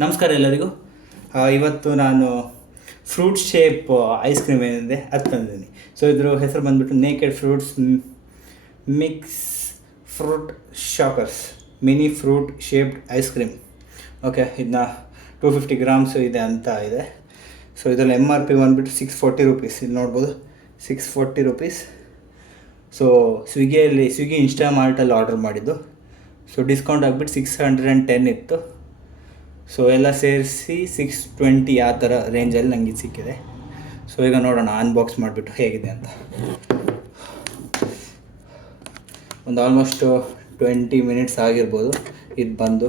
ನಮಸ್ಕಾರ ಎಲ್ಲರಿಗೂ. ಇವತ್ತು ನಾನು ಫ್ರೂಟ್ ಶೇಪ್ ಐಸ್ ಕ್ರೀಮ್ ಏನಿದೆ ಅದು ತಂದಿದ್ದೀನಿ. ಸೊ ಇದ್ರ ಹೆಸರು ಬಂದುಬಿಟ್ಟು naked fruits mix fruit shakers mini fruit shaped ice cream. Okay, ಇದನ್ನ 250 ಗ್ರಾಮ್ಸ್ ಇದೆ ಅಂತ ಇದೆ. ಸೊ ಇದರಲ್ಲಿ MRP ಬಂದುಬಿಟ್ಟು 640 ರೂಪೀಸ್. ಇಲ್ಲಿ ನೋಡ್ಬೋದು 640 ರೂಪೀಸ್. ಸೊ ಸ್ವಿಗ್ಗಿ ಇನ್ಸ್ಟಾಮಾರ್ಟಲ್ಲಿ ಆರ್ಡರ್ ಮಾಡಿದ್ದು. ಸೊ ಡಿಸ್ಕೌಂಟ್ ಆಗಿಬಿಟ್ಟು 610 ಇತ್ತು. ಸೊ ಎಲ್ಲ ಸೇರಿಸಿ 620 ಆ ಥರ ರೇಂಜಲ್ಲಿ ನನಗೆ ಸಿಕ್ಕಿದೆ. ಸೊ ಈಗ ನೋಡೋಣ ಅನ್ಬಾಕ್ಸ್ ಮಾಡಿಬಿಟ್ಟು ಹೇಗಿದೆ ಅಂತ. ಒಂದು ಆಲ್ಮೋಸ್ಟ್ 20 ಮಿನಿಟ್ಸ್ ಆಗಿರ್ಬೋದು. ಇದು ಬಂದು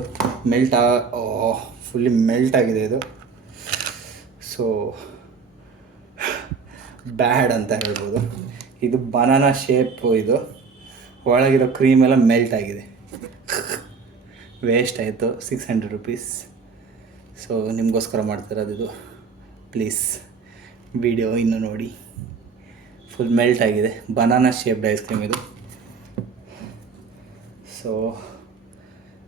ಫುಲ್ಲಿ ಮೆಲ್ಟ್ ಆಗಿದೆ ಇದು. ಸೊ ಬ್ಯಾಡ್ ಅಂತ ಹೇಳ್ಬೋದು. ಇದು ಬನಾನಾ ಶೇಪು. ಇದು ಒಳಗಿರೋ ಕ್ರೀಮ್ ಎಲ್ಲ ಮೆಲ್ಟ್ ಆಗಿದೆ. ವೇಸ್ಟ್ ಆಯಿತು 600 ರೂಪೀಸ್. ಸೊ ನಿಮಗೋಸ್ಕರ ಮಾಡ್ತಿರೋದು ಇದು. ಪ್ಲೀಸ್ ವಿಡಿಯೋ ಇನ್ನೂ ನೋಡಿ. ಫುಲ್ ಮೆಲ್ಟ್ ಆಗಿದೆ. ಬನಾನಾ ಶೇಪ್ಡ್ ಐಸ್ ಕ್ರೀಮ್ ಇದು. ಸೊ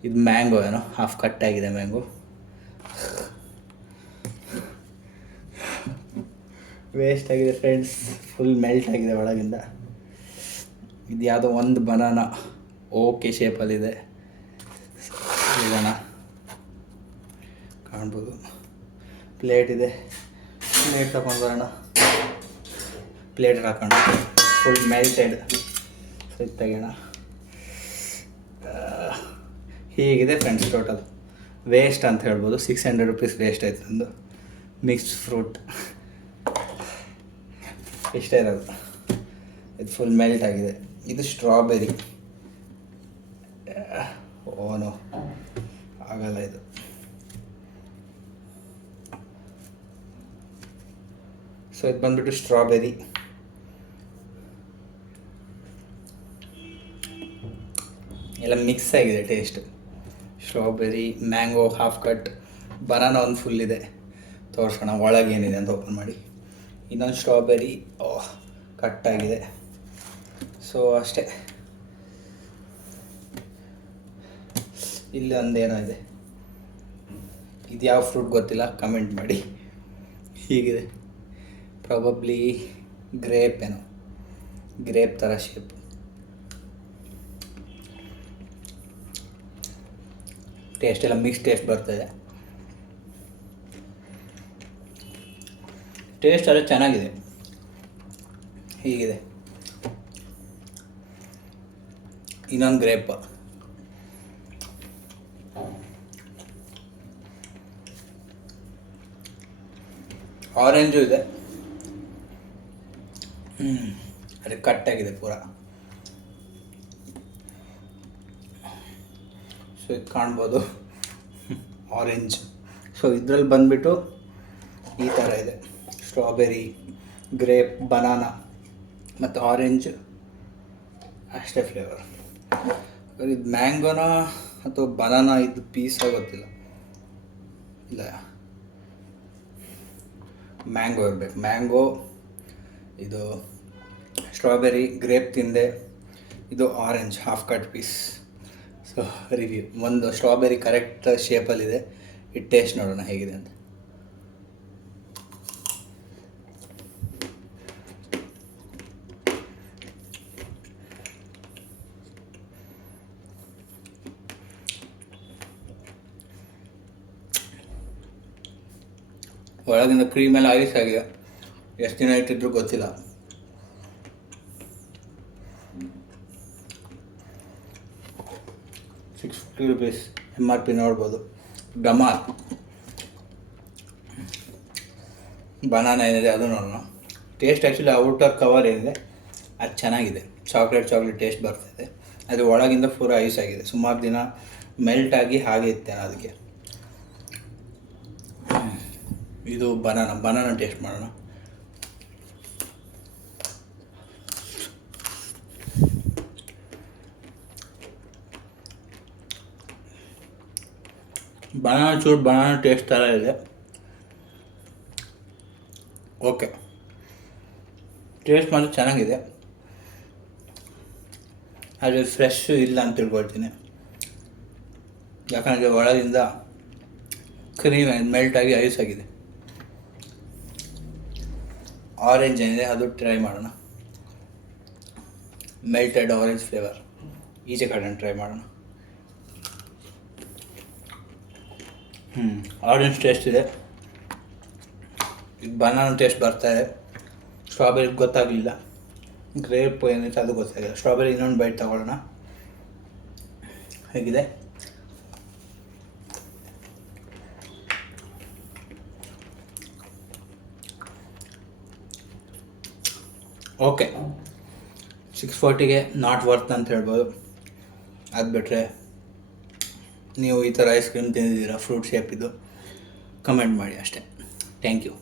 ಇದು ಮ್ಯಾಂಗೋ ಏನೋ ಹಾಫ್ ಕಟ್ ಆಗಿದೆ ಮ್ಯಾಂಗೋ. ವೇಸ್ಟ್ ಆಗಿದೆ ಫ್ರೆಂಡ್ಸ್. ಫುಲ್ ಮೆಲ್ಟ್ ಆಗಿದೆ ಒಳಗಿಂದ. ಇದು ಯಾವುದೋ ಒಂದು ಬನಾನಾ ಓಕೆ ಶೇಪಲ್ಲಿದೆ. ಇರೋಣ, ಕಾಣ್ಬೋದು. ಪ್ಲೇಟ್ ಇದೆ. ಪ್ಲೇಟ್ ತಗೊಂಡು ಬರೋಣ. ಪ್ಲೇಟ್ ಹಾಕೋಣ. Full melted. ಸೊ ಇದು ತೆಗೋಣ. ಹೀಗಿದೆ ಫ್ರೆಂಡ್ಸ್ ಟೋಟಲ್. ವೇಸ್ಟ್ ಅಂತ ಹೇಳ್ಬೋದು. 600 ರೂಪೀಸ್ ವೇಸ್ಟ್ ಆಯ್ತು ಒಂದು ಮಿಕ್ಸ್ಡ್ ಫ್ರೂಟ್. ಇಷ್ಟೇ ಇರೋದು. ಇದು ಫುಲ್ ಮೆಲ್ಟ್ ಆಗಿದೆ. ಇದು ಸ್ಟ್ರಾಬೆರಿ. ಓನೋ ಆಗಲ್ಲ ಇದು. ಸೊ ಇದು ಬಂದ್ಬಿಟ್ಟು ಸ್ಟ್ರಾಬೆರಿ. ಎಲ್ಲ ಮಿಕ್ಸ್ ಆಗಿದೆ taste. Strawberry, mango half cut, banana ಒಂದು ಫುಲ್ ಇದೆ. ತೋರಿಸೋಣ ಒಳಗೆ ಏನಿದೆ ಅಂತ ಓಪನ್ ಮಾಡಿ. ಇನ್ನೊಂದು ಸ್ಟ್ರಾಬೆರಿ ಕಟ್ಟಾಗಿದೆ. ಸೊ ಅಷ್ಟೇ. ಇಲ್ಲಿ ಒಂದೇನೋ ಇದೆ. ಇದು ಯಾವ ಫ್ರೂಟ್ ಗೊತ್ತಿಲ್ಲ, ಕಮೆಂಟ್ ಮಾಡಿ. ಹೀಗಿದೆ. ಪ್ರಾಬಬ್ಲಿ ಗ್ರೇಪ್ ಏನೋ, ಗ್ರೇಪ್ ಥರ ಶೇಪ್. ಟೇಸ್ಟ್ ಎಲ್ಲ ಮಿಕ್ಸ್ ಟೇಸ್ಟ್ ಬರ್ತಾಯಿದೆ. ಟೇಸ್ಟ್ ಎಲ್ಲ ಚೆನ್ನಾಗಿದೆ. ಹೀಗಿದೆ. ಇನ್ನೊಂದು ಗ್ರೇಪ್. ಆರೆಂಜು ಇದೆ. ಅದು ಕಟ್ಟಾಗಿದೆ ಪೂರ. ಸೊ ಇದು ಕಾಣ್ಬೋದು ಆರೆಂಜ್. ಸೊ ಇದರಲ್ಲಿ ಬಂದುಬಿಟ್ಟು ಈ ಥರ ಇದೆ. ಸ್ಟ್ರಾಬೆರಿ, ಗ್ರೇಪ್, ಬನಾನಾ ಮತ್ತು ಆರೆಂಜ್ ಅಷ್ಟೇ ಫ್ಲೇವರ್. ಇದು ಮ್ಯಾಂಗೋನಾ ಅಥವಾ ಬನಾನಾ ಇದು ಪೀಸ್ ಗೊತ್ತಿಲ್ಲ. ಇಲ್ಲ, ಮ್ಯಾಂಗೋ ಇರಬೇಕು. ಮ್ಯಾಂಗೋ, ಇದು ಸ್ಟ್ರಾಬೆರಿ, ಗ್ರೇಪ್ ತಿಂದೆ. ಇದು orange half cut piece. So review. ಒಂದು ಸ್ಟ್ರಾಬೆರಿ ಕರೆಕ್ಟ್ ಶೇಪಲ್ಲಿದೆ. ಇದು ಟೇಸ್ಟ್ ನೋಡೋಣ ಹೇಗಿದೆ ಅಂತ. ಒಳಗಿಂದ ಕ್ರೀಮ್ ಎಲ್ಲ ಐಸ್ ಆಗಿದೆ. ಎಷ್ಟು ದಿನ ಇಟ್ಟಿದ್ರು ಗೊತ್ತಿಲ್ಲ. $650 ರೂಪೀಸ್ MRP ನೋಡ್ಬೋದು. ಡಮಾಲ್ ಬನಾನಾ ಏನಿದೆ ಅದು ನೋಡೋಣ. ಟೇಸ್ಟ್ ಆ್ಯಕ್ಚುಲಿ ಔಟರ್ ಕವರ್ ಏನಿದೆ ಅದು ಚೆನ್ನಾಗಿದೆ. ಚಾಕ್ಲೇಟ್ ಟೇಸ್ಟ್ ಬರ್ತಾಯಿದೆ. ಅದು ಒಳಗಿಂದ ಪೂರ ಐಸ್ ಆಗಿದೆ. ಸುಮಾರು ದಿನ ಮೆಲ್ಟ್ ಆಗಿ ಹಾಗೆ ಇತ್ತೇನೋ ಅದಕ್ಕೆ. ಇದು ಬನಾನಾ ಟೇಸ್ಟ್ ಮಾಡೋಣ. ಬನಾನಾ ಟೇಸ್ಟ್ ಥರ ಇದೆ. ಓಕೆ, ಟೇಸ್ಟ್ ಮಾತ್ರ ಚೆನ್ನಾಗಿದೆ. ಆದರೆ ಫ್ರೆಶ್ ಇಲ್ಲ ಅಂತ ತಿಳ್ಕೊಳ್ತೀನಿ. ಯಾಕಂದರೆ ಒಳಗಿಂದ ಕ್ರೀಮ್ ಮೆಲ್ಟ್ ಆಗಿ ಐಸ್ ಆಗಿದೆ. ಆರೆಂಜ್ ಏನಿದೆ ಅದು ಟ್ರೈ ಮಾಡೋಣ. ಮೆಲ್ಟೆಡ್ ಆರೆಂಜ್ ಫ್ಲೇವರ್ ಈಚೆ ಕಡೆ ಟ್ರೈ ಮಾಡೋಣ. ಆರೆಂಜ್ ಟೇಸ್ಟ್ ಇದೆ. ಈಗ ಬನಾನಾ ಟೇಸ್ಟ್ ಬರ್ತಾ ಇದೆ. ಸ್ಟ್ರಾಬೆರಿ ಗೊತ್ತಾಗಲಿಲ್ಲ. ಗ್ರೇಪ್ ಏನಿತ್ತು ಅದು ಗೊತ್ತಾಗಿಲ್ಲ. ಸ್ಟ್ರಾಬೆರಿ ಇನ್ನೊಂದು ಬೈಟ್ ತಗೊಳ್ಳೋಣ. ಹೇಗಿದೆ? ಓಕೆ, 640ಗೆ ನಾಟ್ ವರ್ತ್ ಅಂತ ಹೇಳ್ಬೋದು. ಅದು ಬಿಟ್ಟರೆ ನೀವು ಈ ಥರ ಐಸ್ ಕ್ರೀಮ್ ತಿಂದಿದ್ದೀರಾ ಫ್ರೂಟ್ ಶೇಪಿದ್ದು? ಕಮೆಂಟ್ ಮಾಡಿ ಅಷ್ಟೇ. Thank you.